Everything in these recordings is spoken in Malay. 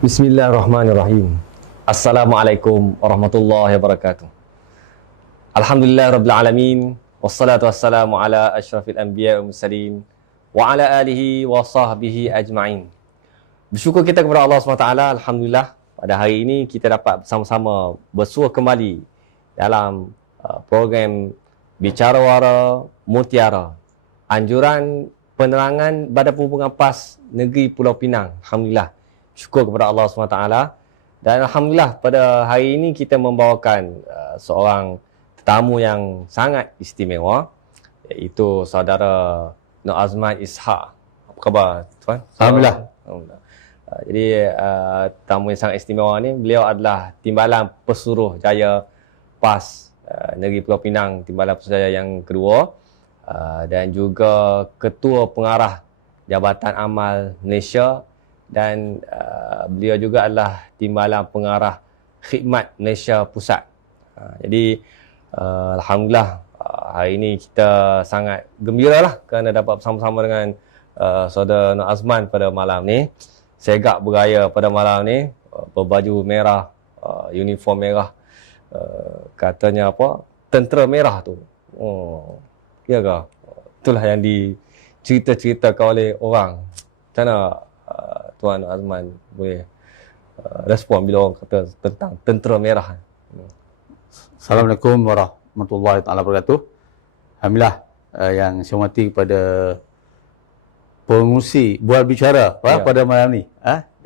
Bismillahirrahmanirrahim. Assalamualaikum warahmatullahi wabarakatuh. Alhamdulillah rabbil alamin. Wassalatu wassalamu ala asyrafil anbiya wa mursalin wa ala alihi wa sahbihi ajma'in. Bersyukur kita kepada Allah SWT. Alhamdulillah pada hari ini kita dapat bersama-sama bersua kembali dalam program Bicara Wara Mutiara, anjuran penerangan Badan Perhubungan PAS Negeri Pulau Pinang. Alhamdulillah, syukur kepada Allah SWT. Dan Alhamdulillah pada hari ini kita membawakan seorang tetamu yang sangat istimewa, iaitu saudara Nur Azman Ishak. Apa khabar tuan? Alhamdulillah. Alhamdulillah. Jadi tetamu yang sangat istimewa ni, beliau adalah Timbalan Pesuruh Jaya PAS Negeri Pulau Pinang, Timbalan Pesuruh Jaya yang kedua, dan juga Ketua Pengarah Jabatan Amal Malaysia, dan beliau juga adalah Timbalan Pengarah Khidmat Malaysia Pusat. Jadi Alhamdulillah hari ini kita sangat gembira lah kerana dapat bersama-sama dengan saudara Nur Azman pada malam ni. Segak beraya pada malam ni, berbaju merah, uniform merah, katanya apa, tentera merah tu. Oh, ya ke? Itulah yang dicerita-ceritakan oleh orang. Macam mana Tuan Azman boleh respon bila orang kata tentang tentera merah? Assalamualaikum warahmatullahi wabarakatuh. Alhamdulillah, yang saya hormati kepada pengurusi bual bicara pada malam ni,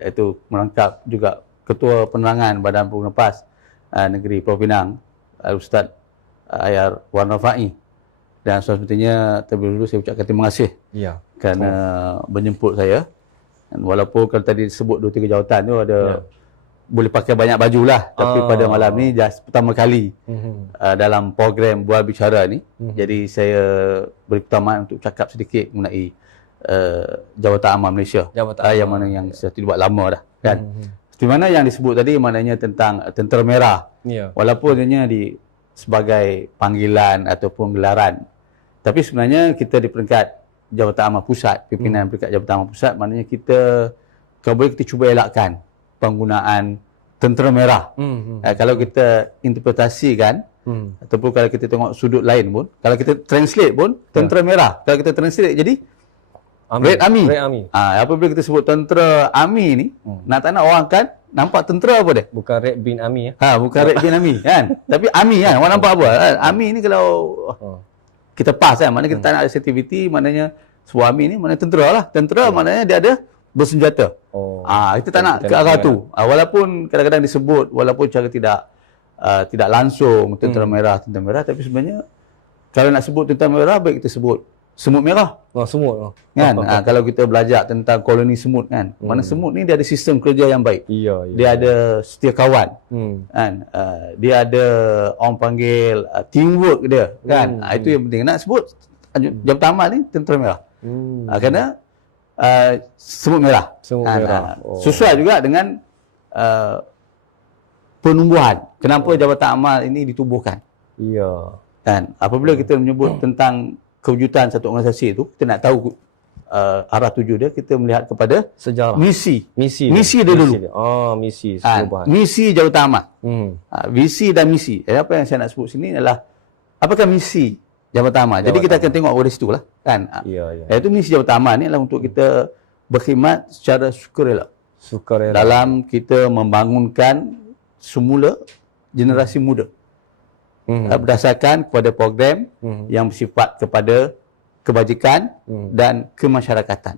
iaitu merangkap juga Ketua Penerangan Badan Perhubungan PAS Negeri Pulau Pinang, Ustaz Ayar Wan Rafai. Dan sebenarnya terlebih dahulu saya ucapkan terima kasih kerana menjemput saya. Dan walaupun kalau tadi disebut 2-3 jawatan tu ada boleh pakai banyak baju lah, tapi pada malam ni just pertama kali dalam program Bual Bicara ni. Jadi saya beri keutamaan untuk cakap sedikit mengenai Jabatan Amal Malaysia, yang mana yang sudah dibuat lama dah kan. Di mana yang disebut tadi maknanya tentang tentera merah, walaupun hanya sebagai panggilan ataupun gelaran, tapi sebenarnya kita di peringkat Jabatan Amal Pusat, pimpinan peringkat Jabatan Amal Pusat, maknanya kalau boleh kita cuba elakkan penggunaan tentera merah. Kalau kita interpretasikan ataupun kalau kita tengok sudut lain pun, kalau kita translate pun tentera merah, kalau kita translate jadi Red Army. Apabila kita sebut tentera Army ni, nak tak nak orang kan nampak tentera apa dia? Bukan Red Bean Army Bukan Red Bean Army kan. Tapi Army kan, orang nampak apa? Army ni kalau kita PAS kan, maknanya kita tak nak ada sensitivity, maknanya sebuah Army ni maknanya tentera lah. Tentera maknanya dia ada bersenjata. Kita tak nak ke arah tu. Walaupun kadang-kadang disebut, walaupun cara tidak langsung tentera merah, tapi sebenarnya kalau nak sebut tentera merah, baik kita sebut semut merah. Semut kan. Kalau kita belajar tentang koloni semut kan, mana semut ni dia ada sistem kerja yang baik. Dia ada setia kawan kan. Dia ada orang panggil teamwork dia kan. Itu yang penting. Nak sebut Jabatan Amal ni tentera merah. Kerana semut merah. Sesuai juga dengan penumbuhan. Kenapa Jabatan Amal ini ditubuhkan? Kan. Apabila kita menyebut tentang kewujudan satu organisasi itu, kita nak tahu arah tuju dia, kita melihat kepada sejarah. Misi dia dulu. Misi Jabatan Amal. Visi dan misi. Apa yang saya nak sebut sini adalah apakah misi Jabatan Amal. Jadi kita akan tengok dari situ lah kan. Iaitu misi Jabatan Amal ni adalah untuk kita berkhidmat secara sukarela dalam kita membangunkan semula generasi muda. Berdasarkan kepada program yang bersifat kepada kebajikan dan kemasyarakatan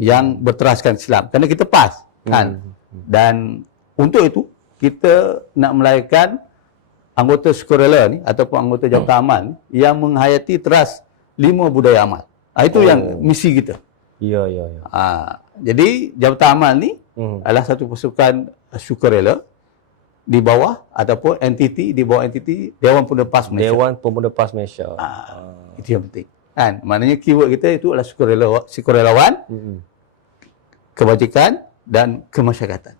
yang berteraskan Islam. Kerana kita PAS kan. Dan untuk itu kita nak melahirkan anggota sukarela ni ataupun anggota Jabatan Amal ni yang menghayati teras 5 budaya amal. Itu yang misi kita. Jadi Jabatan Amal ni adalah satu pasukan sukarela di bawah ataupun entiti di bawah entiti Dewan Pemuda PAS Malaysia. Dewan Pemuda PAS Malaysia. Itu yang penting. Kan? Maknanya keyword kita itu adalah sukarelawan, kebajikan dan kemasyarakatan.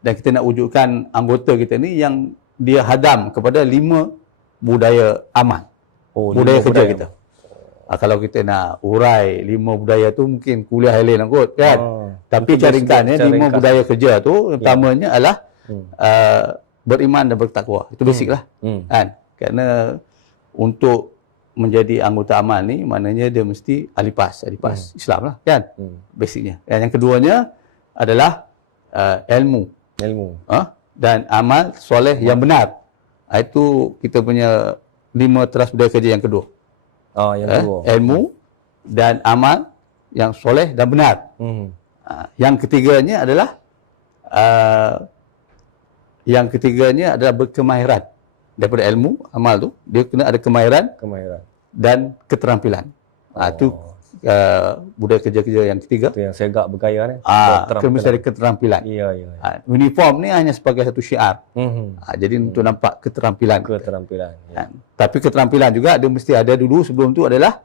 Dan kita nak wujudkan anggota kita ni yang dia hadam kepada 5 budaya amal. Budaya kerja kita. Kalau kita nak urai 5 budaya tu mungkin kuliah lain lah kot kan. Tapi Mungkin cara ringkasnya cara 5 ringkas. budaya kerja tu utamanya adalah beriman dan bertakwa. Itu basic lah. Kan? Kerana untuk menjadi anggota amal ni maknanya dia mesti ahli PAS Islam lah kan. Basicnya. Dan yang keduanya adalah ilmu. Dan amal soleh yang benar. Itu kita punya 5 teras budaya kerja yang kedua. Yang kedua. Ilmu dan amal yang soleh dan benar. Yang ketiganya adalah berkemahiran. Daripada ilmu, amal tu, dia kena ada kemahiran dan keterampilan. Itu budaya kerja-kerja yang ketiga. Itu yang saya agak bergaya ni. Kena mesti ada keterampilan. Ya. Uniform ni hanya sebagai satu syiar. Jadi untuk nampak keterampilan. Ya. Tapi keterampilan juga dia mesti ada dulu sebelum tu adalah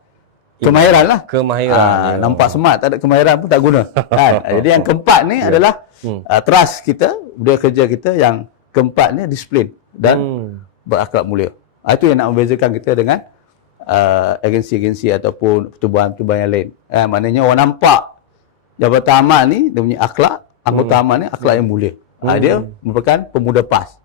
kemahiran lah. Kemahiran. Nampak smart, tak ada kemahiran pun tak guna. Jadi yang keempat ni adalah trust kita, budaya kerja kita yang keempat ni disiplin dan berakhlak mulia. Itu yang nak membezakan kita dengan agensi-agensi ataupun pertubuhan-pertubuhan yang lain. Maknanya orang nampak jabatan amal ni dia punya akhlak, anggota amal ni akhlak yang mulia. Dia merupakan pemuda PAS.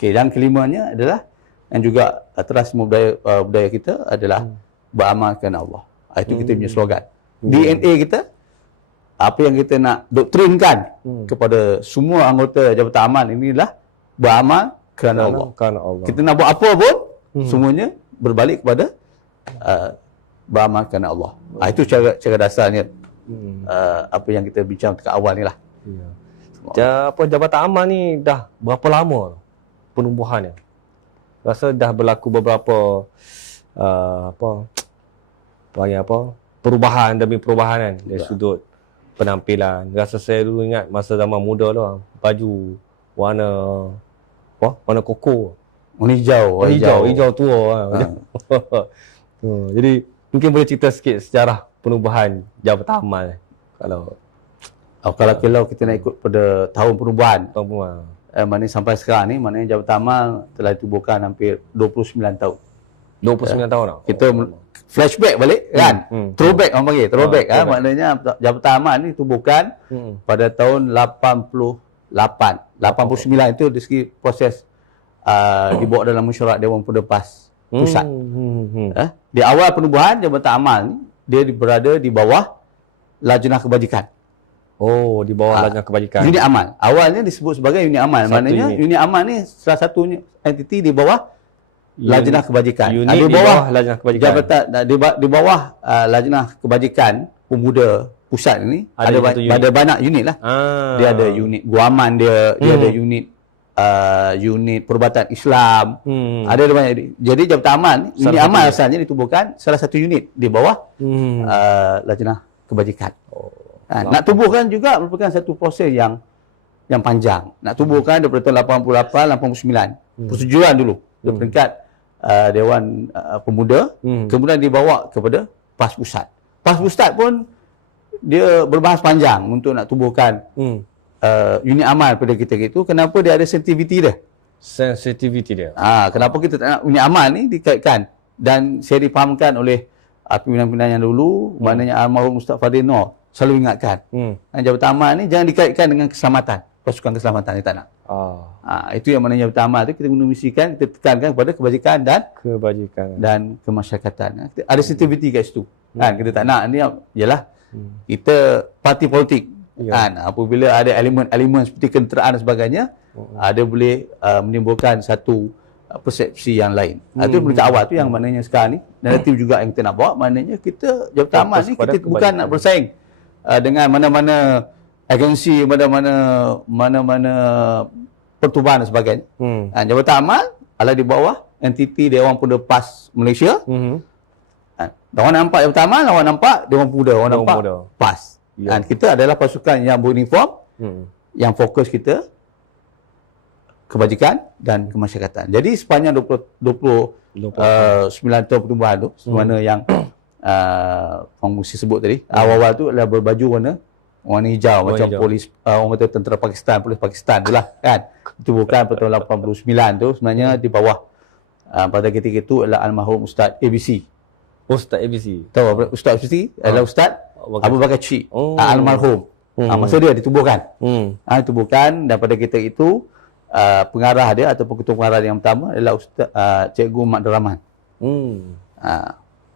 Dan kelimanya adalah yang juga trust budaya kita adalah beramal kerana Allah. Itu kita punya slogan. DNA kita, apa yang kita nak doktrinkan kepada semua anggota jabatan amal inilah beramal kerana Allah. Kita nak buat apa pun, semuanya berbalik kepada beramal kerana Allah. Itu cara dasarnya apa yang kita bincang dekat awal ni lah. Jabatan amal ni dah berapa lama penumbuhannya? Rasa dah berlaku beberapa perubahan demi perubahan kan dari sudut penampilan. Rasa saya dulu ingat masa zaman muda tu baju warna koko. Hijau tua. Jadi mungkin boleh cerita sikit sejarah penubuhan jabatan amal kalau kita nak ikut pada tahun penubuhan. Maknanya sampai sekarang ni maknanya jabatan amal telah ditubuhkan hampir 29 tahun. 29 tahun lah. Kita flashback balik kan. Throwback orang panggil. Throwback maknanya jabatan amal ni ditubuhkan pada tahun 89 itu dari segi proses dibawa dalam mesyuarat Dewan Pemuda PAS Pusat. Di awal penubuhan jabatan amal ni dia berada di bawah Lajnah Kebajikan. Di bawah Lajnah Kebajikan. Unit amal. Awalnya disebut sebagai unit amal. Maknanya unit amal ni salah satu entiti di bawah Lajnah Kebajikan. Di bawah Lajnah Kebajikan. Jabatan di bawah Lajnah Kebajikan Pemuda Pusat ni ada banyak unit lah. Dia ada unit guaman dia ada unit perubatan Islam. Ada banyak. Jadi jabatan amal ni, unit amal asalnya ditubuhkan salah satu unit di bawah Lajnah Kebajikan. Nak tubuhkan juga merupakan satu proses yang panjang. Nak tubuhkan daripada tahun 88, 89. Persetujuan dulu dari peringkat Dewan Pemuda, kemudian dibawa kepada PAS Pusat. PAS Pusat pun dia berbahas panjang untuk nak tubuhkan unit amal pada kita itu. Kenapa dia ada sensitivity dia? Kenapa kita tak nak unit amal ni dikaitkan? Dan saya dipahamkan oleh pimpinan-pimpinan yang dulu, maknanya almarhum Ustaz Fadil Noor selalu ingatkan. Jabatan amal ni jangan dikaitkan dengan keselamatan, pasukan keselamatan dia tak nak. Itu yang maknanya jabatan amal tu kita guna misikan, kita tekankan kepada kebajikan dan kemasyarakatan. Ada sensitivity kat situ. Kita tak nak ni ialah kita parti politik. Apabila ada elemen-elemen seperti kenderaan dan sebagainya, dia boleh menimbulkan satu persepsi yang lain. Itu peringkat awal tu yang maknanya sekarang ni naratif juga yang kita nak bawa, maknanya kita jabatan amal ni kita bukan nak bersaing dengan mana-mana agensi, mana-mana pertubuhan dan sebagainya. Jabatan amal adalah di bawah entiti Dewan Pemuda PAS Malaysia. Orang nampak jabatan amal, orang nampak Dewan Pemuda, orang nampak PAS. Kita adalah pasukan yang beruniform, yang fokus kita kebajikan dan kemasyarakatan. Jadi sepanjang 29 tahun pertumbuhan tu, mana yang Fong Musi sebut tadi, awal-awal tu adalah berbaju warna hijau, macam polis, orang kata tentera Pakistan, polis Pakistan tu lah kan. Itu bukan pada tahun 89 tu, sebenarnya di bawah pada ketika itu adalah almarhum Ustaz ABC. Ustaz ABC. Tahu apa Ustaz Susi adalah Ustaz Abu Bakar Cik, almarhum. Masa dia ditubuhkan. Ditubuhkan, dan pada ketika itu pengarah dia ataupun ketua pengarah yang pertama adalah Ustaz Cikgu Mat Rahman.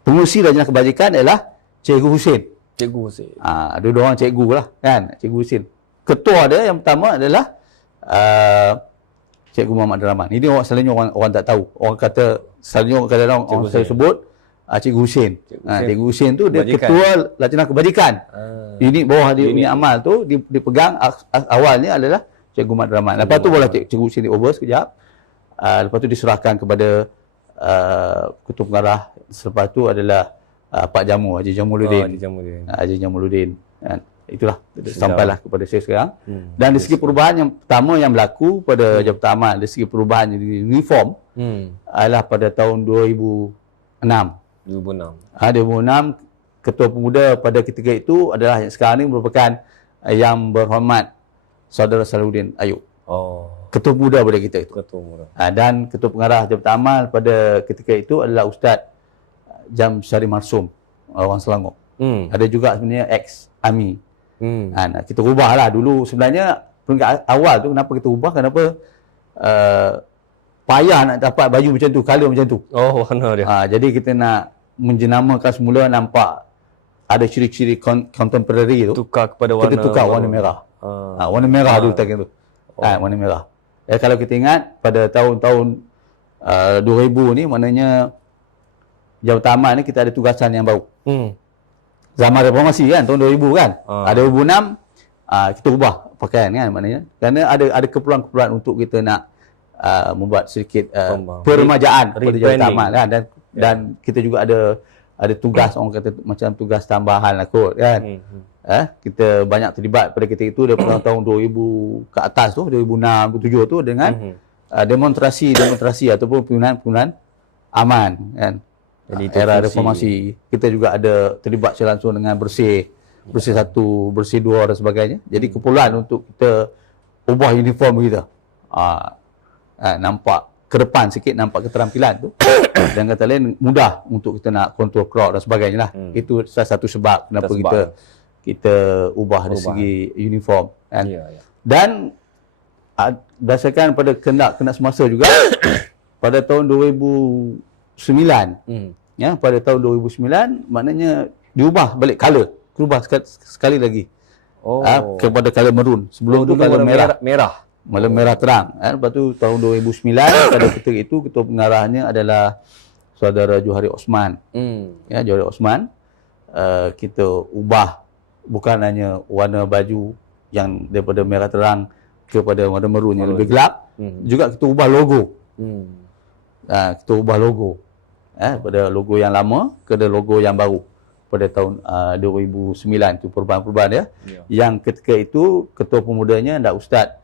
Pengurusi Lajnah Kebajikan adalah Cikgu Husin. Cikgu Husin. Ada dua orang cikgu lah kan, Cikgu Husin. Ketua dia yang pertama adalah Cikgu Muhammad Rahman. Ini selalunya orang tak tahu. Orang kata selalunya orang saya sebut Cikgu Husin. Cikgu Husin tu dia ketua Lajnah Kebajikan. Unit bawah dia, unit amal tu dipegang awalnya adalah Cikgu Muhammad Rahman. Lepas tu boleh Cikgu Husin di over sekejap. Lepas tu diserahkan kepada ketua pengarah. Selepas tu adalah Pak Jamu, Haji Jamuluddin. Haji Jamuluddin. Itulah sampailah kepada saya sekarang. Dan dari segi perubahan yang pertama yang berlaku pada Jabatan Amal, dari segi perubahan uniform adalah pada tahun 2006. 2006 Ketua Pemuda pada ketika itu adalah yang sekarang ini merupakan Yang Berhormat Saudara Salahuddin Ayub. Ketua Pemuda pada kita itu. Dan Ketua Pengarah Jabatan Amal pada ketika itu adalah Ustaz Jam Syari Marsum, orang Selangor. Ada juga sebenarnya ex-Army. Kita ubahlah dulu sebenarnya peringkat awal tu kenapa kita ubah, kenapa payah nak dapat baju macam tu, color macam tu. Warna dia. Jadi kita nak menjenamakan semula, nampak ada ciri-ciri contemporary tu. Tukar kepada warna. Kita tukar warna merah. Warna merah dulu tak tu. Warna merah. Kalau kita ingat pada tahun-tahun 2000 ni, maknanya Jabatan Amal ni kita ada tugasan yang baru. Zaman reformasi kan, tahun 2000 kan. 2006 kita ubah pakaian kan, maknanya kerana ada keperluan-keperluan untuk kita nak membuat sedikit peremajaan pada Jabatan Amal kan, dan kita juga ada tugas, orang kata macam tugas tambahan lah kot kan. Kita banyak terlibat pada ketika itu daripada tahun 2000 ke atas tu, 2006, 2007 tu dengan demonstrasi ataupun penggunaan aman kan. Jadi era reformasi kita juga ada terlibat secara langsung dengan bersih 1, bersih 2 dan sebagainya. Jadi keperluan untuk kita ubah uniform kita. Nampak ke depan sikit, nampak keterampilan tu. Dan kata lain mudah untuk kita nak kontrol crowd dan sebagainya lah. Itu salah satu sebab kenapa kita ubah dari segi uniform kan. Dan berdasarkan pada kehendak semasa juga pada tahun 2009 pada tahun 2009 maknanya diubah balik color, berubah sekali lagi kepada color maroon. Sebelum tu color merah terang kan. Lepas tu tahun 2009 pada ketika itu ketua pengarahnya adalah saudara Johari Osman. Johari Osman. Kita ubah bukan hanya warna baju yang daripada merah terang kepada warna maroon yang lebih gelap, juga kita ubah logo. Kita ubah logo pada logo yang lama ke logo yang baru pada tahun 2009. Itu perubahan-perubahan dia. Yang ketika itu ketua pemudanya adalah Ustaz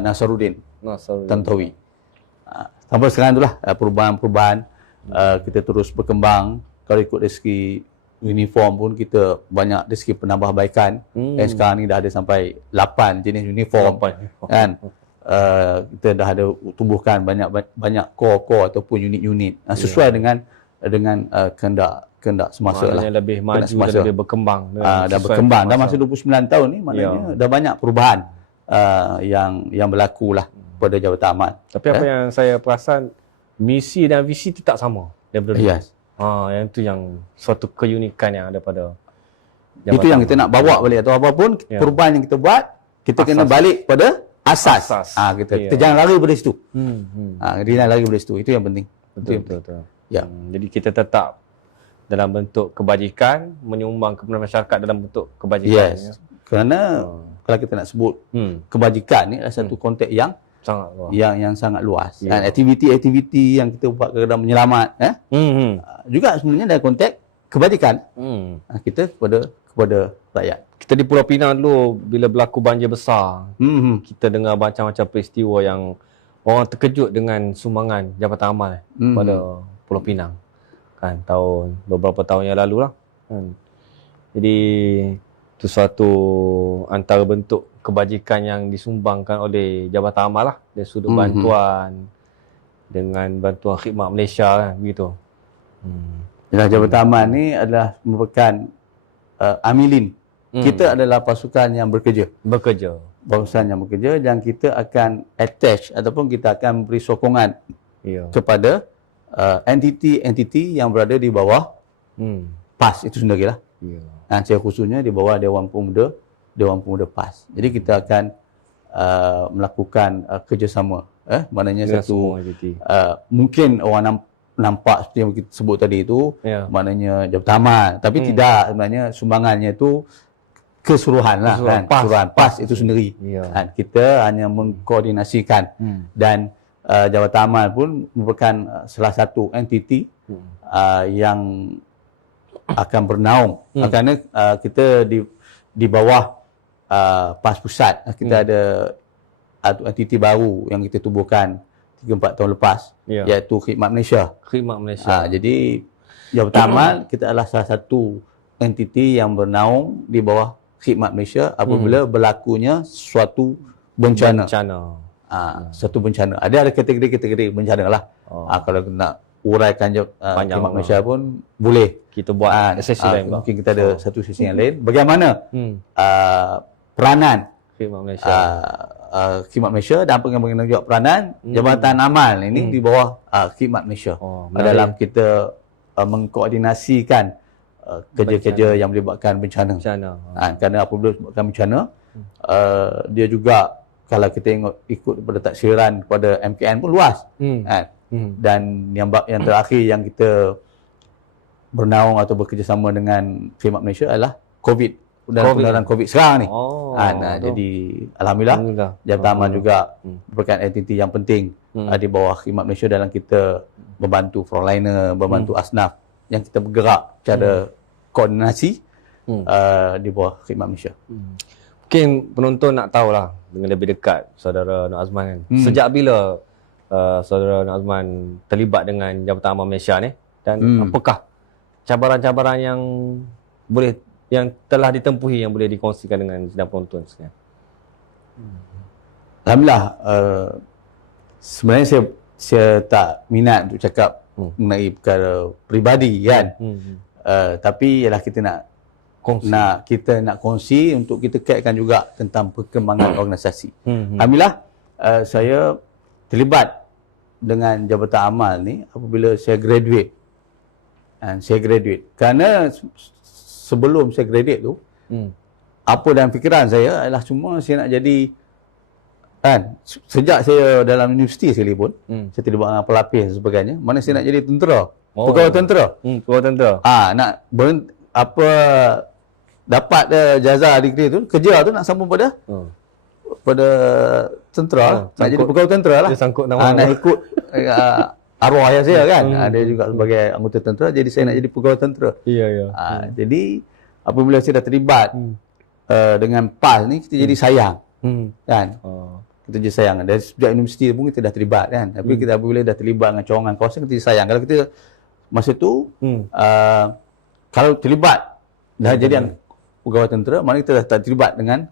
Nasaruddin Tantowi. Sampai sekarang itulah perubahan-perubahan. Kita terus berkembang. Kalau ikut dari segi uniform pun kita banyak dari segi penambahbaikan. Sekarang ni dah ada sampai 8 jenis uniform kan. Kita dah ada tumbuhkan banyak core ataupun unit-unit sesuai dengan kehendak semasa lah. Lebih maju dan lebih berkembang. Dah berkembang. Dah masa 29 tahun ni maknanya dah banyak perubahan yang berlaku lah pada Jabatan Amal. Tapi apa yang saya perasan, misi dan visi tu tak sama daripada dulu. Yang tu yang suatu keunikan yang ada pada Jabatan itu yang kita nak bawa balik, atau apapun perubahan yang kita buat, kita kena balik pada asas. Kita jangan lari dari situ. Kita jangan lari dari situ. Itu yang penting. Betul. Jadi kita tetap dalam bentuk kebajikan, menyumbang kepada masyarakat dalam bentuk kebajikan. Kerana kalau kita nak sebut kebajikan ni adalah satu konteks yang sangat luas. Yang sangat luas. Dan aktiviti-aktiviti yang kita buat kadang menyelamat juga sebenarnya dalam konteks kebajikan. Kita kepada rakyat. Kita di Pulau Pinang dulu bila berlaku banjir besar, kita dengar macam-macam peristiwa yang orang terkejut dengan sumbangan Jabatan Amal pada Pulau Pinang. Kan beberapa tahun yang lalu lah. Jadi itu suatu antara bentuk kebajikan yang disumbangkan oleh Jabatan Amal lah, dari sudut bantuan dengan bantuan khidmat Malaysia kan, begitu. Jabatan Aman ni adalah merupakan amilin. Kita adalah pasukan yang bekerja. Pasukan yang bekerja dan kita akan attach ataupun kita akan beri sokongan kepada entiti-entiti yang berada di bawah PAS itu sendirilah. Dan secara khususnya di bawah Dewan Pemuda PAS. Jadi kita akan melakukan kerjasama. Maknanya satu mungkin orang nampak seperti yang kita sebut tadi itu maknanya Jabatan Aman, tapi tidak, sebenarnya sumbangannya itu keseluruhan lah kan, keseluruhan PAS itu sendiri. Kan? Kita hanya mengkoordinasikan dan Jabatan Aman pun merupakan salah satu entiti yang akan bernaung kerana kita di bawah PAS Pusat. Kita ada entiti baru yang kita tubuhkan 3-4 tahun lepas, iaitu Khidmat Malaysia. Jadi Jabatan Aman kita adalah salah satu entiti yang bernaung di bawah Khidmat Malaysia apabila berlakunya suatu bencana. Suatu bencana. Ada kategori-kategori bencana lah. Kalau nak uraikan Khidmat Malaysia pun boleh. Kita buat sesi lain. Mungkin kita ada satu sesi yang lain. Bagaimana peranan Khidmat Malaysia. Khidmat Malaysia dan pengambilan peranan Jabatan Aman ini di bawah Khidmat Malaysia dalam kita mengkoordinasikan kerja-kerja yang melibatkan bencana. Kerana apabila melibatkan bencana, dia juga kalau kita ikut daripada taksiran kepada MKN pun luas. Dan yang terakhir yang kita bernaung atau bekerjasama dengan Khidmat Malaysia adalah COVID dan penularan COVID sekarang ni. Jadi Alhamdulillah Jabatan Aman juga merupakan entiti yang penting di bawah Khidmat Malaysia dalam kita membantu frontliner, membantu asnaf yang kita bergerak secara koordinasi di bawah Khidmat Malaysia. Mungkin penonton nak tahulah dengan lebih dekat saudara Nur Azman kan. Sejak bila saudara Nur Azman terlibat dengan Jabatan Aman Malaysia ni, dan apakah cabaran-cabaran yang telah ditempuhi yang boleh dikongsikan dengan sidang penonton sekian? Alhamdulillah, sebenarnya saya tak minat untuk cakap mengenai perkara peribadi kan. Tapi ialah kita nak kongsi untuk kita kaitkan juga tentang perkembangan organisasi. Alhamdulillah, saya terlibat dengan Jabatan Aman ni apabila saya graduate. Kerana sebelum saya graduate tu, apa dalam fikiran saya adalah cuma saya nak jadi, kan, sejak saya dalam universiti sekalipun, saya terlibat dengan pelapis dan sebagainya, mana saya nak jadi tentera, pegawai tentera. Nak dapat jazah degree tu, kerja tu nak sambung pada tentera, nak jadi pegawai tentera lah. Nak ikut arwah ayah saya kan, dia juga sebagai anggota tentera, jadi saya nak jadi pegawai tentera. Jadi apabila saya dah terlibat dengan PAS ni, kita jadi sayang kan. Kita jadi sayang dari sejak universiti pun kita dah terlibat kan, tapi kita apabila dah terlibat dengan cawangan kawasan, kita jadi sayang. Kalau kita masa tu kalau terlibat dah jadi pegawai tentera, mana kita dah tak terlibat dengan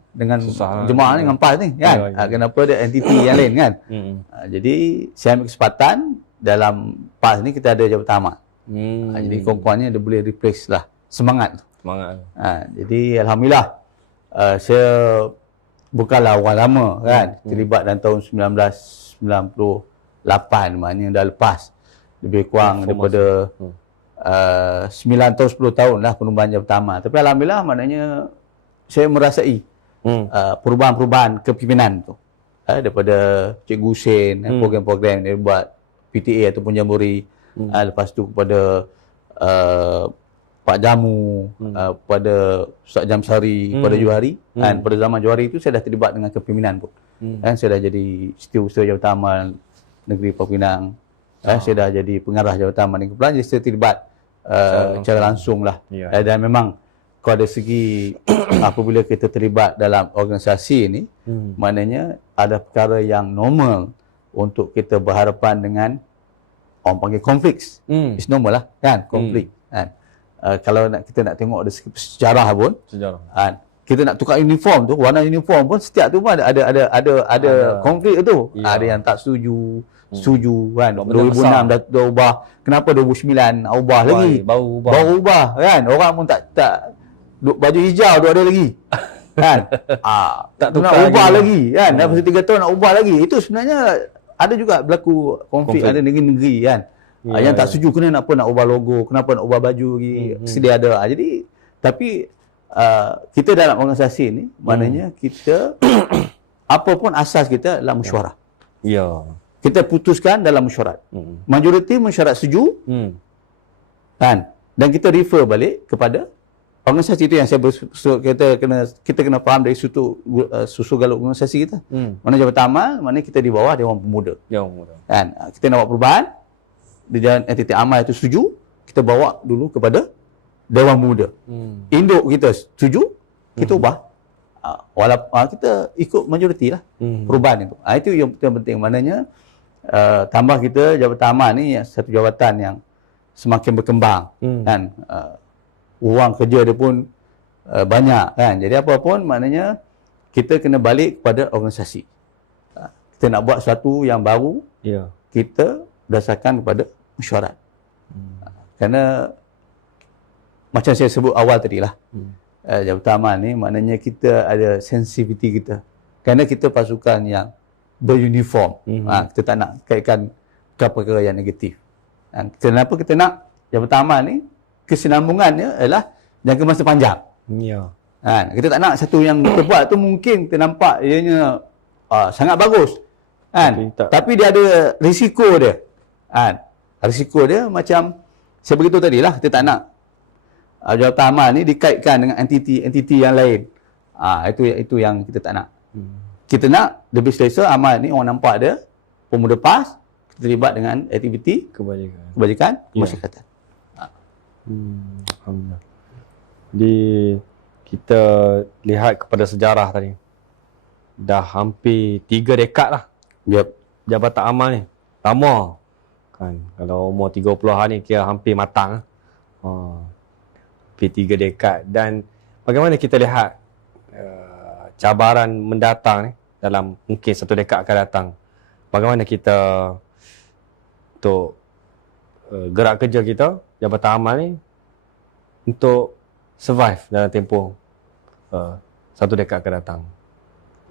jemaah ni, dengan PAS ni kan. Kenapa ada entiti yang lain kan. Jadi saya ambil kesempatan dalam PAS ni kita ada Jabatan Aman. Jadi kurang-kurangnya dia boleh replace lah semangat tu. Jadi Alhamdulillah, saya bukanlah orang lama kan, terlibat dalam tahun 1998, maknanya dah lepas lebih kurang daripada 9 tahun 10 tahun lah penumbuhan Jabatan Aman. Tapi Alhamdulillah, maknanya saya merasai perubahan-perubahan kepimpinan tu, daripada Cikgu Hussein, program-program dia buat PTA ataupun Jambori, lepas tu kepada Pak Jamu, pada Ustaz Jamsari, pada Johari. Pada zaman Johari itu saya dah terlibat dengan kepimpinan pun. Saya dah jadi Setiausaha Jabatan Aman Negeri Pulau Pinang. Saya dah jadi pengarah Jabatan Aman Negeri Pulau Pinang. Jadi saya terlibat secara langsung lah. Dan memang kalau dari segi apabila kita terlibat dalam organisasi ini, maknanya ada perkara yang normal untuk kita berhadapan dengan orang panggil konflik. It's normal lah kan, konflik kan. Kalau kita nak tengok dari sejarah pun, kita nak tukar uniform tu, warna uniform pun setiap tu pun ada konflik tu. Ada yang tak setuju, setuju kan. Buat benda 2006 dah ubah. Kenapa 2009 nak ubah lagi? Baru ubah. Baru ubah kan. Orang pun tak baju hijau tu ada lagi. Kan? Tak nak tukar ubah lagi. lagi kan. Dah pasal 3 tahun nak ubah lagi. Itu sebenarnya ada juga berlaku konflik ada negeri-negeri kan. Yang tak setuju kenapa nak ubah logo, kenapa nak ubah baju lagi. Sedia ada. Jadi tapi kita dalam organisasi ni maknanya kita apa pun asas kita adalah mesyuarat. Ya. Kita putuskan dalam mesyuarat. Majoriti mesyuarat setuju kan. Dan kita refer balik kepada organisasi itu yang saya kita kena faham dari susu galuk organisasi kita. Mana Jabatan Amal, mana kita di bawah Dewan Pemuda. Dewan Pemuda. Kan? Kita nak buat perubahan, di jalan entiti amal itu setuju, kita bawa dulu kepada Dewan Pemuda. Induk kita setuju, kita ubah. Walaupun kita ikut majoriti lah perubahan itu. Itu yang penting. Maknanya tambah kita Jabatan Amal ni satu jabatan yang semakin berkembang kan. Ruang kerja dia pun banyak kan. Jadi apa pun maknanya kita kena balik kepada organisasi. Kita nak buat sesuatu yang baru, kita berdasarkan kepada mesyuarat. Kerana macam saya sebut awal tadi lah, Jabatan Amal ni maknanya kita ada sensitiviti kita. Kerana kita pasukan yang beruniform. Kita tak nak kaitkan perkara yang negatif. Kenapa kita nak Jabatan Amal ni kesinambungannya adalah jangka masa panjang. Kita tak nak satu yang kita buat tu mungkin kita nampak ianya sangat bagus. Tapi dia ada risiko dia. Risiko dia macam saya beritahu tadi lah, kita tak nak Jabatan Amal ni dikaitkan dengan entiti yang lain. Itu yang kita tak nak. Kita nak lebih selesa amal ni orang nampak dia pemuda PAS terlibat dengan aktiviti kebajikan kemasyarakatan. Alhamdulillah. Kita lihat kepada sejarah tadi. Dah hampir 3 dekad lah. Jabatan Amal ni. Lama. Kan, kalau umur 30-an ni kira hampir matang. Hampir 3 dekad. Dan bagaimana kita lihat cabaran mendatang ni dalam mungkin 1 dekad akan datang. Bagaimana kita untuk gerak kerja kita Jabatan Amal ni untuk survive dalam tempoh 1 dekad akan datang.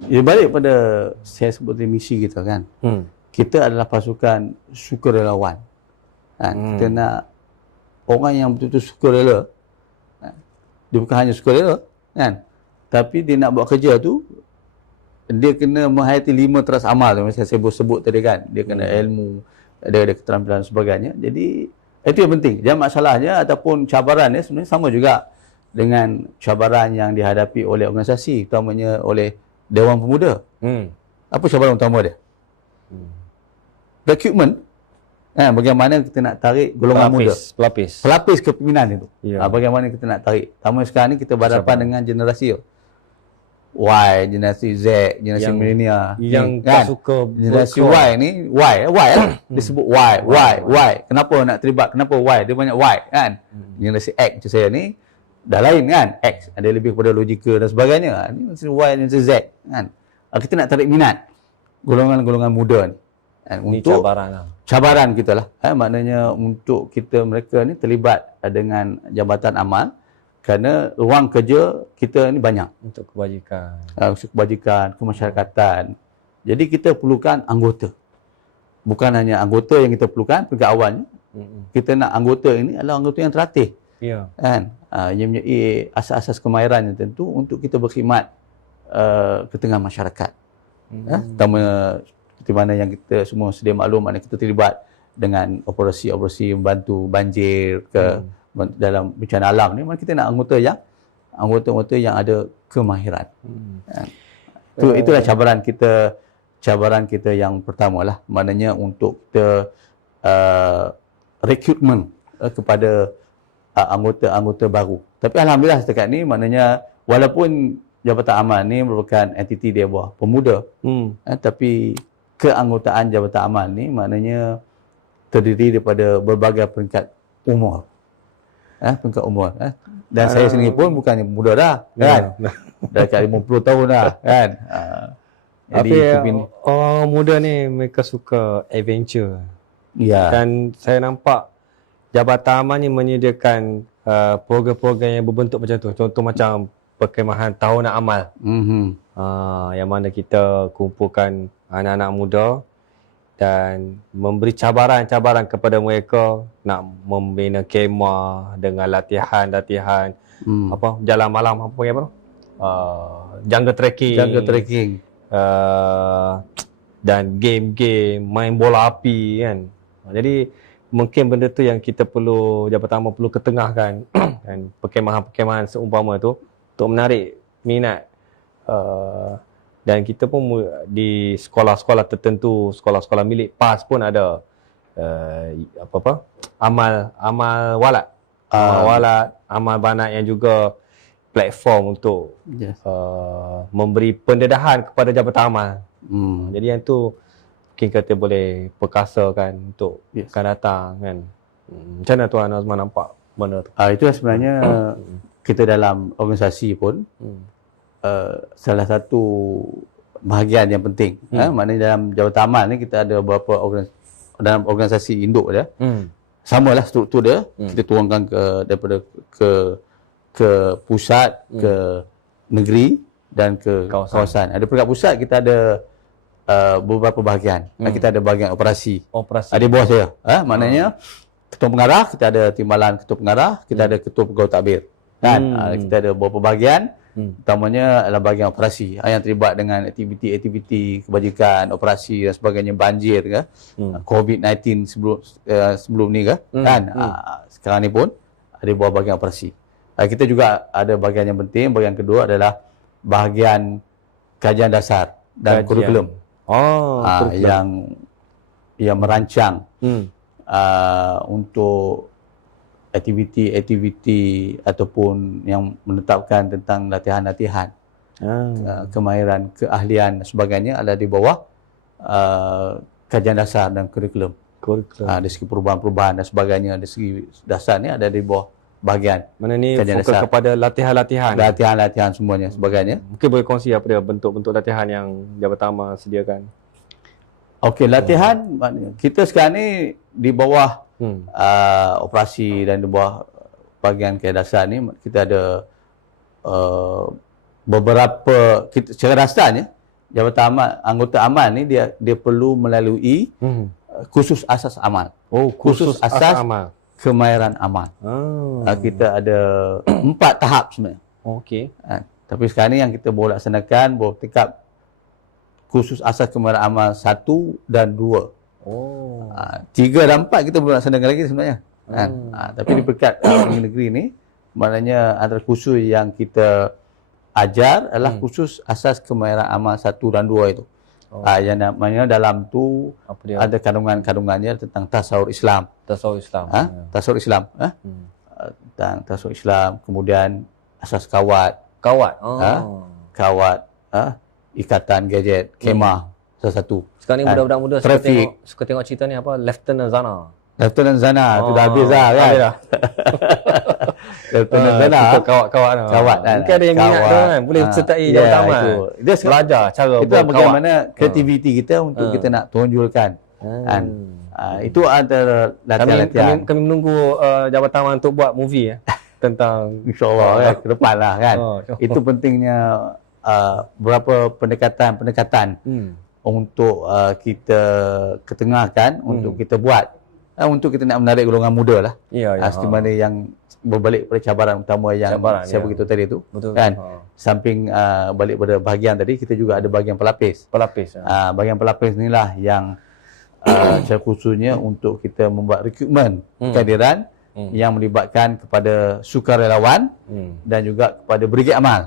Ia balik pada saya sebut misi kita kan. Kita adalah pasukan sukarelawan. Kita nak orang yang betul-betul sukarela. Dia bukan hanya sukarela kan. Tapi dia nak buat kerja tu, dia kena menghayati 5 teras amal tu. Macam saya sebut tadi kan. Dia kena ilmu, dia ada keterampilan dan sebagainya. Jadi itu yang penting. Dan masalahnya ataupun cabarannya sebenarnya sama juga dengan cabaran yang dihadapi oleh organisasi, utamanya oleh Dewan Pemuda. Apa cabaran utama dia? Recruitment. Bagaimana kita nak tarik golongan muda. Pelapis kepimpinan itu. Bagaimana kita nak tarik. Pertama sekarang ni kita berhadapan dengan generasi Y, generasi Z, generasi milenial. Yang tak suka generasi Y ni, Y lah. Dia sebut Y. Kenapa nak terlibat? Kenapa Y? Dia banyak Y kan. Generasi X macam saya ni, dah lain kan. X, ada lebih kepada logika dan sebagainya. Ni generasi Y, generasi Z kan. Kita nak tarik minat golongan-golongan muda ni. Untuk cabaran kita lah. Maknanya untuk mereka ni terlibat dengan Jabatan Amal. Kerana ruang kerja kita ni banyak. Untuk kebajikan, kemasyarakatan. Jadi kita perlukan anggota. Bukan hanya anggota yang kita perlukan, peringkat awalnya. Kita nak anggota ini adalah anggota yang terlatih. Kan? Yang mempunyai asas-asas kemahiran yang tentu untuk kita berkhidmat ke tengah masyarakat. Pertama, seperti mana yang kita semua sedia maklum, mana kita terlibat dengan operasi-operasi membantu banjir ke dalam bencana alam ni, kita nak anggota yang ada kemahiran. Itulah cabaran kita yang pertama lah, maknanya untuk kita rekrutmen kepada anggota baru. Tapi alhamdulillah setakat ni, maknanya walaupun Jabatan Amal ni merupakan entiti di bawah pemuda, tapi keanggotaan Jabatan Amal ni maknanya terdiri daripada berbagai peringkat umur. Dan saya sendiri pun bukannya muda dah kan. Dah dekat 50 tahun dah kan. Jadi Tapi orang muda ni mereka suka adventure. ya. Dan saya nampak Jabatan Aman ni menyediakan program-program yang berbentuk macam tu. Contoh macam perkemahan tahunan amal. Yang mana kita kumpulkan anak-anak muda dan memberi cabaran-cabaran kepada mereka nak membina kemah dengan latihan-latihan jalan malam apa panggil apa tu? Jungle trekking. Dan game-game, main bola api kan. Jadi mungkin benda tu yang kita perlu, Jabatan Aman perlu ketengahkan kan, perkemahan-perkemahan seumpama tu untuk menarik minat. Dan kita pun di sekolah-sekolah tertentu, sekolah-sekolah milik PAS pun ada amal walat. Amal banat yang juga platform untuk memberi pendedahan kepada Jabatan Amal. Jadi yang tu mungkin kita boleh perkasakan untuk akan datang kan. Macam mana Tuan Azman nampak benda tu? Itu sebenarnya kita dalam organisasi pun salah satu bahagian yang penting. Maknanya dalam Jabatan Amal ni kita ada beberapa dalam organisasi induk dia. Samalah struktur dia. Kita tuangkan daripada ke pusat, ke negeri dan ke kawasan. Ada peringkat pusat kita ada beberapa bahagian. Kita ada bahagian operasi. Ada bawah saya. Maknanya ketua pengarah, kita ada timbalan ketua pengarah, kita ada ketua pegawai takbir. Kan? Kita ada beberapa bahagian. Utamanya adalah bahagian operasi yang terlibat dengan aktiviti-aktiviti kebajikan, operasi dan sebagainya, banjir ke, COVID-19 sebelum ni ke, kan? Sekarang ni pun ada buah bahagian operasi. Kita juga ada bahagian yang penting. Bahagian kedua adalah bahagian kajian dasar dan kurikulum. Yang merancang untuk aktiviti-aktiviti ataupun yang menetapkan tentang latihan-latihan, kemahiran, keahlian dan sebagainya ada di bawah kajian dasar dan kurikulum. Dari segi perubahan-perubahan dan sebagainya, dari segi dasar ni ada di bawah bahagian. Mana ni fokus dasar kepada latihan-latihan. Latihan-latihan semuanya sebagainya. Mungkin boleh kongsi apa dia bentuk-bentuk latihan yang Jabatan Amal sediakan. Okey, latihan kita sekarang ni di bawah operasi dan di bawah bahagian kajian dasar ni kita ada beberapa secara dasarnya Jabatan Amal, anggota amal ni dia perlu melalui kursus asas amal. Kursus asas amal. Kemahiran amal. Kita ada 4 tahap sebenarnya. Okey. Tapi sekarang ni yang kita boleh laksanakan bertekap kursus asas kemahiran amal 1 dan 2. 3 dan 4 kita belum laksanakan lagi sebenarnya. Tapi di peringkat negeri ni, maknanya antara kursus yang kita ajar adalah kursus asas kemahiran amal 1 dan 2 itu. Yang namanya dalam tu ada kandungan-kandungannya tentang tasawur Islam. Tasawur Islam. Tentang tasawur Islam. Kemudian asas kawat. Kawat. Ikatan gadget. Kemah. Salah satu. Sekarang ni budak-budak muda suka tengok cerita ni apa? Lieutenant Zana. Lieutenant Zana. Tu dah habis lah kan? Lieutenant Zana. Kawat kan? Mungkin ada yang minat tu kan? Boleh sertai Jabatan Amal. Dia belajar cara itu bagaimana kreativiti kita untuk kita nak tonjolkan. Itu antara latihan-latihan. Kami menunggu Jabatan Amal untuk buat movie tentang InsyaAllah kan, ke depan lah kan. Itu pentingnya berapa pendekatan untuk kita ketengahkan, untuk kita buat, untuk kita nak menarik golongan muda lah. Seperti mana yang berbalik pada cabaran utama yang saya beritahu tadi tu. Betul, kan. Samping balik pada bahagian tadi, kita juga ada bahagian pelapis. Bahagian pelapis inilah yang secara khususnya untuk kita membuat rekrutmen kehadiran yang melibatkan kepada sukarelawan dan juga kepada brigade amal.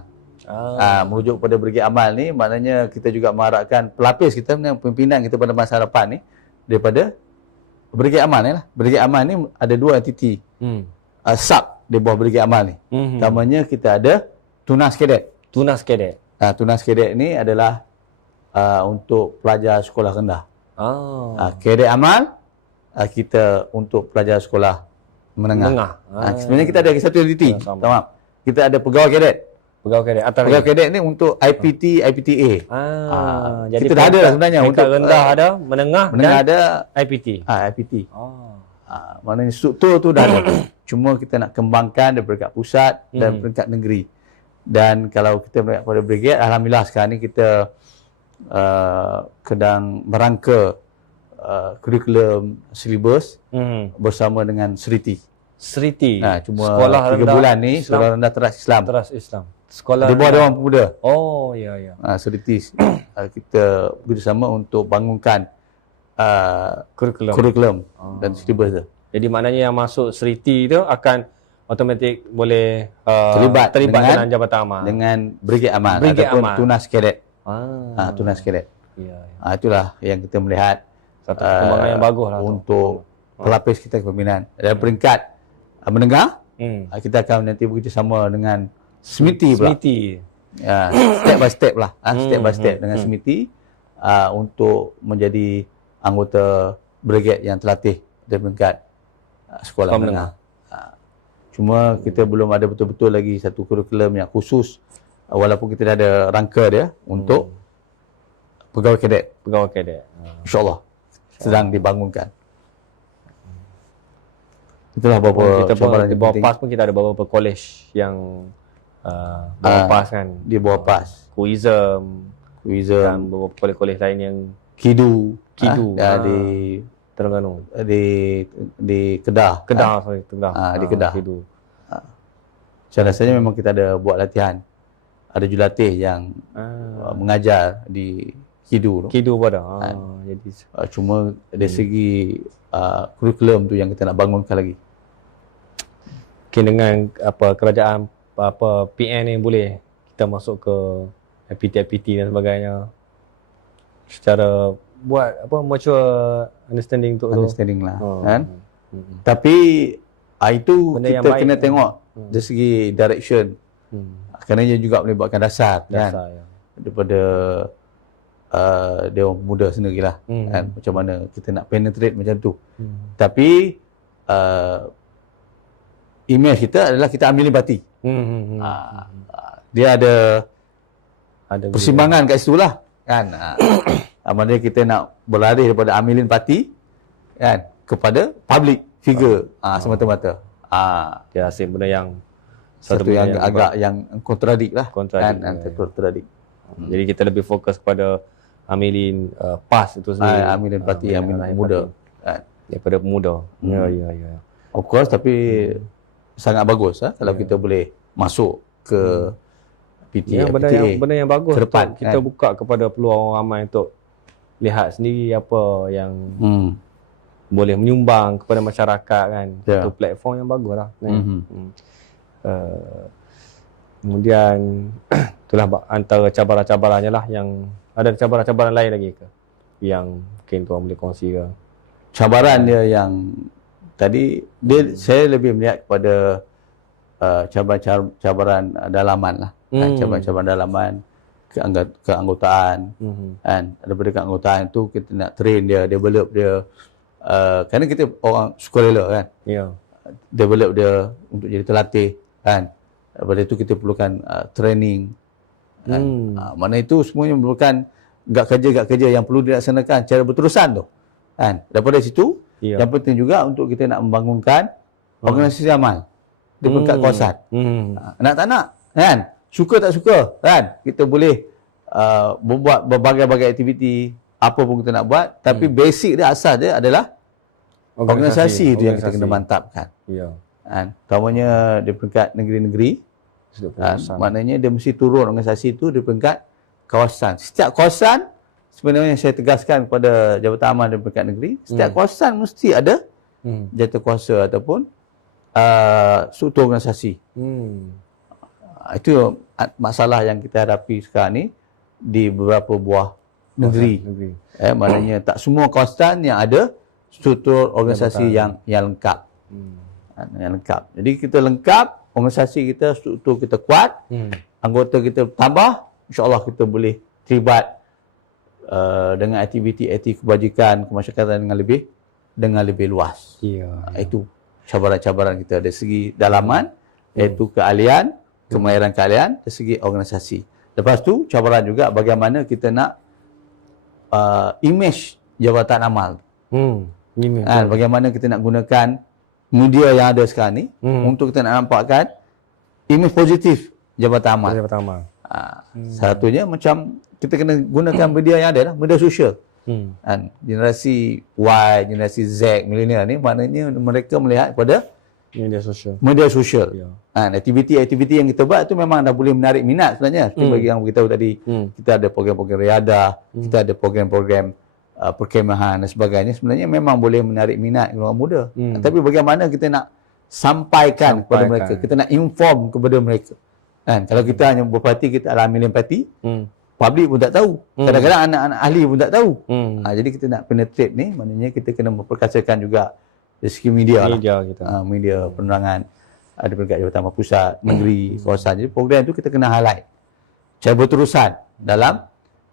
Merujuk pada brigade amal ni, maknanya kita juga mengharapkan pelapis kita, pimpinan kita pada masa hadapan ni daripada brigade amal ni lah. Brigade amal ni ada 2 entiti sub di bawah brigade amal ni. Utamanya kita ada Tunas Kadet. Tunas Kadet ni adalah untuk pelajar sekolah rendah. Kadet amal kita untuk pelajar sekolah menengah. Sebenarnya kita ada satu entiti. Kita ada pegawai kadet. Pegawai kadet atas Pegawai lagi. kadet ni untuk IPT, IPTA. Jadi kita dah ada lah sebenarnya peringkat untuk rendah ada, menengah menengah dan ada IPT. IPT. Oh. Maknanya struktur tu dah ada. Cuma kita nak kembangkan dari peringkat pusat dan peringkat negeri. Dan kalau kita melihat pada brigade, alhamdulillah sekarang ni kita sedang merangka kurikulum silibus bersama dengan Seriti. Seriti. Cuma Sekolah 3 rendah bulan ni Islam. sekolah rendah teras Islam. Teras Islam. Sekolah Di bawah rendah. Dewan Pemuda. Oh, ya ya. Seriti. Kita bekerjasama untuk bangunkan kurikulum dan silibus tu. Jadi maknanya yang masuk Seriti tu akan automatik boleh Terlibat dengan Jabatan Amal. dengan Brigade Amal Brigade ataupun Amal. Tunas Kadet. Tunas. Tunas Kadet. Ya, ya. Itulah yang kita melihat Satu perkembangan yang bagus lah tu. untuk pelapis kita kepimpinan. Dan peringkat menengah, kita akan nanti bekerjasama dengan Semiti pula. Semiti. Step by step lah. Step by step dengan Semiti untuk menjadi anggota brigade yang terlatih dari peringkat sekolah menengah. Cuma kita belum ada betul-betul lagi satu kurikulum yang khusus, walaupun kita dah ada rangka dia untuk pegawai kadet. Pegawai kadet. InsyaAllah sedang dibangunkan. Itulah beberapa Kita pun cabaran di yang bawah penting PAS pun kita ada beberapa college yang bawah PAS kan. di bawah PAS. Kuizem dan Wisdom, beberapa kolej-kolej lain yang Kidu, Kidu. di Terengganu. di Kedah. Kedah, sorry, Kedah. Di Kedah. Kidu. Saya rasanya memang kita ada buat latihan. Ada jurulatih yang mengajar di Kidu tu. Kidu pun ada. Jadi Cuma dari segi kurikulum tu yang kita nak bangunkan lagi. mungkin dengan kerajaan PN ni boleh kita masuk ke IPT dan sebagainya secara buat mutual understanding untuk Understanding lah. tu. Kan? Tapi itu Benda yang kita baik kena tu. tengok dari segi direction. Kerana dia juga melibatkan dasar, kan? Dasar, ya. Daripada Dewan Pemuda sendirilah. Kan? Macam mana kita nak penetrate macam tu. Tapi image kita adalah kita ambil empati. Dia ada persimbangan kat situ lah. Kan? Maknanya kita nak berlari daripada amilin parti kan kepada public figure semata-mata. Dia asyik benda yang Satu yang agak yang kontradik lah. Kontradik, Kan? Kontradik. Jadi kita lebih fokus kepada amilin PAS itu sendiri. Amilin parti, amilin pemuda. Kan? Daripada pemuda. Ya. Of course, tapi sangat bagus kalau kita boleh masuk ke PT, benda yang bagus ke depan, kita kan? buka kepada peluang orang ramai untuk lihat sendiri apa yang boleh menyumbang kepada masyarakat kan. Ya. Itu platform yang bagus lah kan? Kemudian itulah antara cabaran-cabarannya lah. Yang ada cabaran-cabaran lain lagi ke yang mungkin tuan boleh kongsi ke? Cabaran dia yang tadi saya lebih melihat kepada cabaran dalaman lah. Cabaran-cabaran dalaman, keanggotaan. Kan? Daripada keanggotaan tu kita nak train dia, develop dia. Kerana kita orang sukarela kan. Ya. Develop dia untuk jadi terlatih kan. Daripada itu kita perlukan training. Kan? Mana itu semuanya memerlukan gak kerja yang perlu dilaksanakan secara berterusan tu. Kan? Daripada situ, yang penting juga untuk kita nak membangunkan organisasi amal di peringkat kawasan. Nak tak nak, kan? Suka tak suka, kan? Kita boleh membuat berbagai-bagai aktiviti, apa pun kita nak buat, tapi basic dia, asas dia adalah organisasi itu yang kita kena mantapkan. Ya. Kan? Terutamanya di peringkat negeri-negeri. Kan? Maknanya dia mesti turun organisasi itu di peringkat kawasan. Setiap kawasan, sebenarnya saya tegaskan kepada Jabatan Amal di peringkat negeri, setiap kawasan mesti ada jawatankuasa ataupun struktur organisasi. Itu masalah yang kita hadapi sekarang ni di beberapa buah negeri. Maknanya tak semua kawasan yang ada struktur organisasi yang lengkap. Yang lengkap. Jadi kita lengkap, organisasi kita, struktur kita kuat, anggota kita tambah, insya-Allah kita boleh terlibat dengan aktiviti kebajikan kemasyarakatan dengan lebih luas. Itu cabaran-cabaran kita dari segi dalaman, iaitu keahlian, kemahiran kalian dari segi organisasi. Lepas tu cabaran juga bagaimana kita nak image jabatan amal. Ini. Bagaimana kita nak gunakan media yang ada sekarang ni untuk kita nak nampakkan image positif jabatan amal. Jabatan amal. Satunya macam kita kena gunakan media yang ada lah, media sosial. Generasi Y, generasi Z, milenial ni maknanya mereka melihat pada media sosial. Aktiviti-aktiviti yang kita buat tu memang dah boleh menarik minat sebenarnya. Seperti bagi yang beritahu tadi, kita ada program-program riadah, kita ada program-program perkemahan dan sebagainya. Sebenarnya memang boleh menarik minat orang muda. Tapi bagaimana kita nak sampaikan kepada mereka, kita nak inform kepada mereka. Kalau kita hanya berparti, kita adalah million party, public pun tak tahu. Kadang-kadang anak-anak ahli pun tak tahu. Jadi kita nak penetrate ni, maknanya kita kena memperkasakan juga dari segi media lah. Media penerangan ada peringkat Jabatan Amal Pusat, negeri, kawasan. Jadi program tu kita kena highlight secara berterusan dalam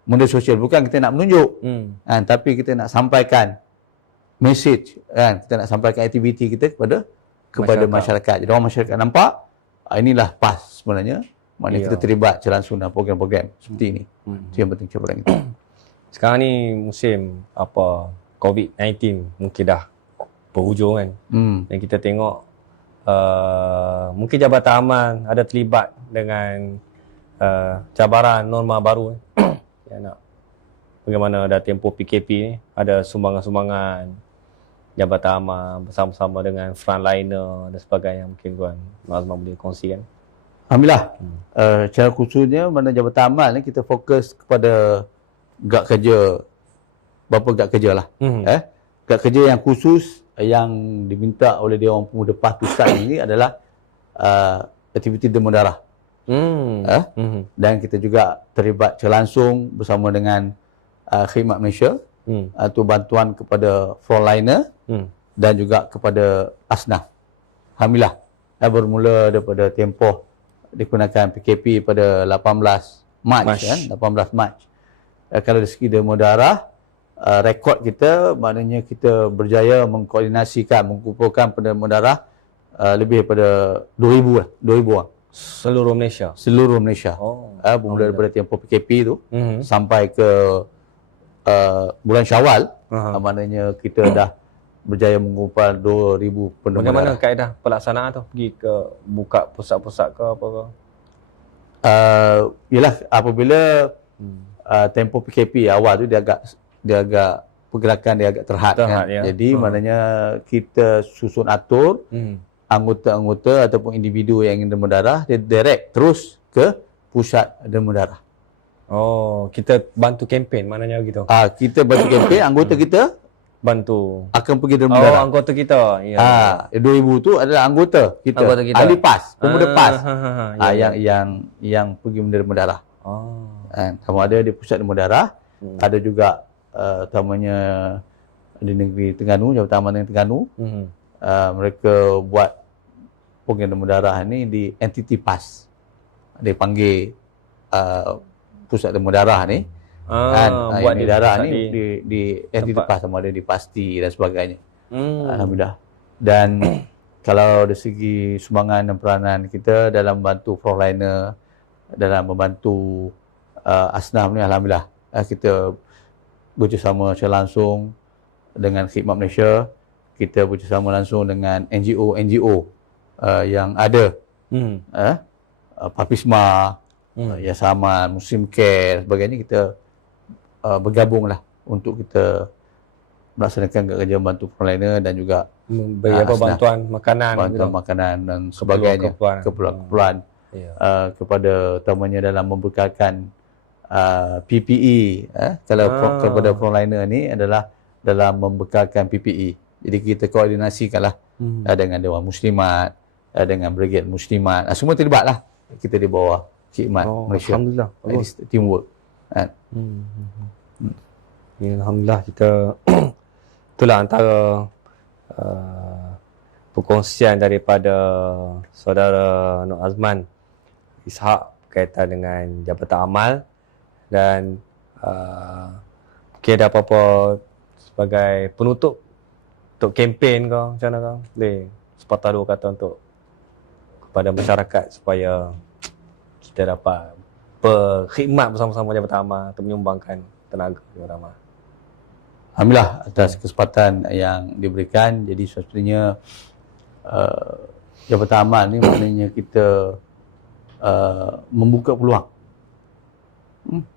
media sosial. Bukan kita nak menunjuk, tapi kita nak sampaikan message, kita nak sampaikan aktiviti kita kepada masyarakat. Jadi orang masyarakat nampak, inilah PAS sebenarnya. Maknanya kita terlibat langsung dalam program-program seperti ini. Itu yang penting cabaran kita. Sekarang ni musim COVID-19 mungkin dah berhujung kan. Dan kita tengok mungkin Jabatan Amal ada terlibat dengan cabaran norma baru. Bagaimana dah tempoh PKP ni, ada sumbangan-sumbangan Jabatan Amal bersama-sama dengan frontliner dan sebagainya. Mungkin Tuan Azman boleh kongsikan. Alhamdulillah. Secara khususnya mana Jabatan Amal ni kita fokus kepada gad kerja, beberapa gad kerja lah. Gad kerja yang khusus yang diminta oleh Dewan Pemuda PAS Pusat ini adalah aktiviti demo darah. Dan kita juga terlibat secara langsung bersama dengan Khidmat Malaysia atau bantuan kepada frontliner dan juga kepada asnaf. Alhamdulillah, bermula daripada tempoh digunakan PKP pada 18 Mac. 18 Mac. Kalau dari segi demo darah, rekod kita maknanya kita berjaya mengkoordinasikan, mengumpulkan pendemo darah lebih daripada 2,000 orang. Seluruh Malaysia? Seluruh Malaysia. Bermula daripada tempoh PKP tu sampai ke bulan Syawal, maknanya kita dah berjaya mengumpul 2,000 pendemo darah. Bagaimana kaedah pelaksanaan tu? Pergi ke buka pusat-pusat ke apa ke? Yalah, apabila tempoh PKP awal tu dia agak pergerakan dia agak terhad kan? Ya. Jadi maknanya kita susun atur anggota-anggota ataupun individu yang ingin demo darah, dia direct terus ke pusat demo darah. Kita bantu kempen maknanya gitu. Kita bantu kempen, anggota kita bantu akan pergi demo darah. Anggota kita. 2,000 tu adalah anggota kita. Ahli PAS, pemuda PAS. Yang pergi demo darah. Sama ada di pusat demo darah, ada juga utamanya di negeri Terengganu, Jabatan Amal Negeri Terengganu. Mereka buat program demo darah ni di entiti PAS. Dia panggil pusat demo darah ni. Buat di darah ni di entiti PAS, sama ada di Pasti dan sebagainya. Alhamdulillah. Dan kalau dari segi sumbangan dan peranan kita dalam membantu frontliner, dalam membantu asnaf ni, alhamdulillah kita bekerjasama secara langsung dengan Khidmat Malaysia, kita bekerjasama langsung dengan NGO yang ada, Papisma, Yasaman, Muslim Care, sebagainya. Kita bergabunglah untuk kita melaksanakan kerja membantu frontliner dan juga beri bantuan makanan dan sebagainya, keperluan kepada utamanya dalam membekalkan PPE. Kalau kepada frontliner ni adalah dalam membekalkan PPE. Jadi kita koordinasikanlah dengan Dewan Muslimat, dengan Brigade Muslimat. Semua terlibatlah kita di bawah Khidmat Malaysia. Alhamdulillah. Teamwork. Alhamdulillah, kita itulah antara perkongsian daripada saudara Nur Azman Ishak berkaitan dengan Jabatan Amal. Dan mungkin ada apa-apa sebagai penutup untuk kempen ke macam mana ke? Boleh sepatah dua kata untuk kepada masyarakat supaya kita dapat berkhidmat bersama-sama Jabatan Amal atau menyumbangkan tenaga Jabatan Amal. Alhamdulillah atas kesempatan yang diberikan. Jadi sebenarnya Jabatan Amal ni maknanya kita membuka peluang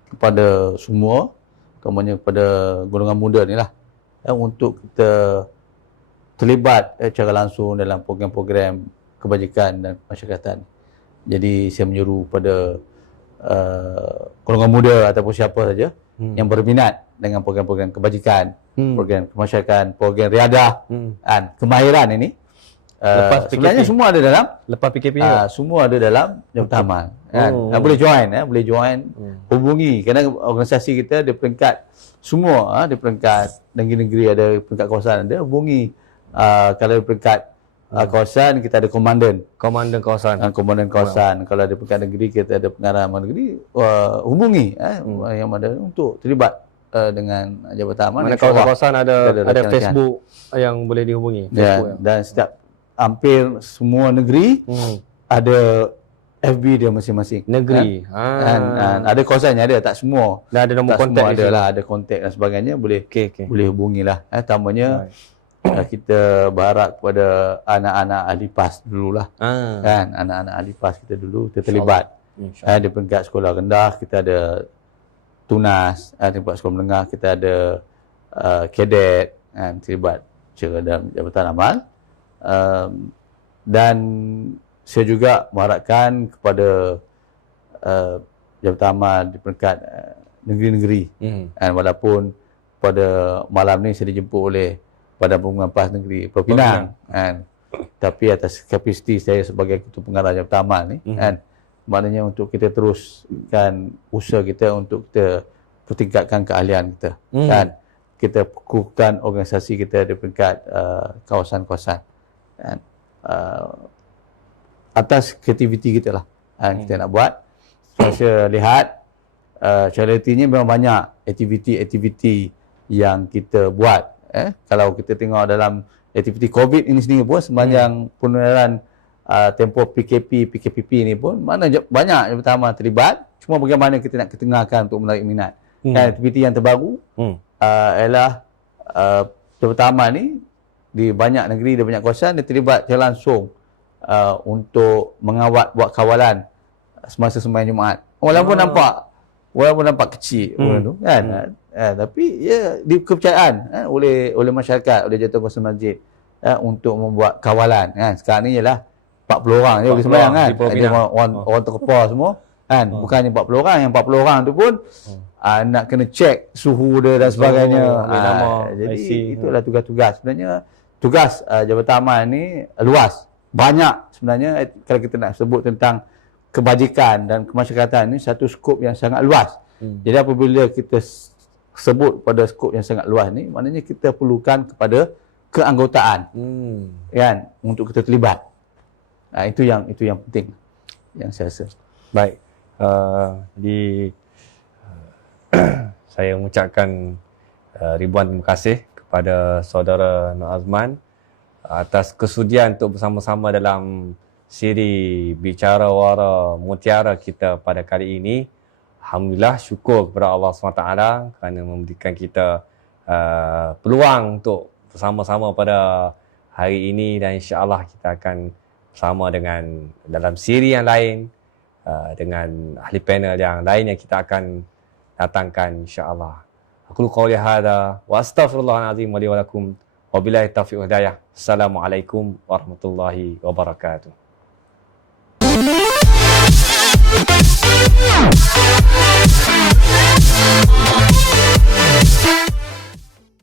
kepada semua, terutamanya kepada golongan muda ni lah, untuk kita terlibat secara langsung dalam program-program kebajikan dan masyarakatan. Jadi saya menyeru pada golongan muda ataupun siapa saja yang berminat dengan program-program kebajikan, program kemasyarakatan, program riadah, dan kemahiran ini. Sebenarnya semua ada dalam Lepas PKP semua ada dalam Jabatan Amal. Kan? Boleh join, boleh join. Hubungi, kerana organisasi kita ada peringkat semua, ada peringkat negeri-negeri, ada peringkat kawasan, ada. Hubungi kalau ada peringkat kawasan, kita ada komandan kawasan. Komandan kawasan. Kalau ada peringkat negeri, kita ada pengarah amal negeri. Hubungi yang ada untuk terlibat dengan Jabatan Amal. Mana kawasan ada Facebook yang boleh dihubungi. Dan setiap hampir semua negeri ada FB dia masing-masing. Negeri. Ada kawasannya, ada, tak semua. Dan ada nombor kontak ada lah, ada kontak dan sebagainya, boleh boleh hubungilah. Tamanya kita berharap kepada anak-anak ahli PAS dululah. Kan, anak-anak ahli PAS kita dulu kita terlibat. Di peringkat sekolah rendah kita ada tunas, di peringkat sekolah menengah kita ada kadet, terlibat secara dalam Jabatan Amal. Dan saya juga mengharapkan kepada Jabatan Amal di peringkat negeri-negeri. Walaupun pada malam ni saya dijemput oleh Badan Pembangunan PAS Negeri Pulau Pinang. Tapi atas kapasiti saya sebagai Ketua Pengarah Jabatan Amal ni, maknanya untuk kita teruskan usaha kita untuk kita pertingkatkan keahlian kita. Kita kukuhkan organisasi kita di peringkat kawasan-kawasan. Atas kreativiti kita lah kita nak buat. Saya lihat realitinya memang banyak aktiviti-aktiviti yang kita buat. Kalau kita tengok dalam aktiviti COVID ini sendiri pun, sepanjang penerangan tempoh PKP ni pun, mana banyak Jabatan Amal terlibat. Cuma bagaimana kita nak ketengahkan untuk menarik minat. Aktiviti yang terbaru ialah Jabatan Amal ni di banyak negeri, di banyak kawasan, dia terlibat secara langsung untuk mengawal, buat kawalan semasa sembahyang Jumaat. Walaupun nampak kecil tu kan, tapi ya di kepercayaan oleh masyarakat, oleh jawatankuasa masjid untuk membuat kawalan. Sekarang ni ialah 40 orang je boleh sembahyang kan. Ada orang terkepa semua kan. Bukannya 40 orang, yang 40 orang tu pun nak kena cek suhu dia dan sebagainya. Jadi itulah tugas-tugas. Sebenarnya tugas Jabatan Amal ni luas. Banyak sebenarnya. Kalau kita nak sebut tentang kebajikan dan kemasyarakatan ni, satu skop yang sangat luas. Jadi apabila kita sebut pada skop yang sangat luas ni, maknanya kita perlukan kepada keanggotaan kan, untuk kita terlibat. Itu yang penting yang saya rasa. Baik. Jadi saya mengucapkan ribuan terima kasih kepada saudara Nur Azman atas kesudian untuk bersama-sama dalam siri Bicara Wara Mutiara kita pada kali ini. Alhamdulillah, syukur kepada Allah SWT kerana memberikan kita peluang untuk bersama-sama pada hari ini, dan insya-Allah kita akan bersama dengan dalam siri yang lain dengan ahli panel yang lain yang kita akan datangkan insya-Allah. Aku qouli hadza wa astaghfirullahal azim wa li wa lakum wa billahi taufiq wa hidayah. Assalamualaikum warahmatullahi wabarakatuh.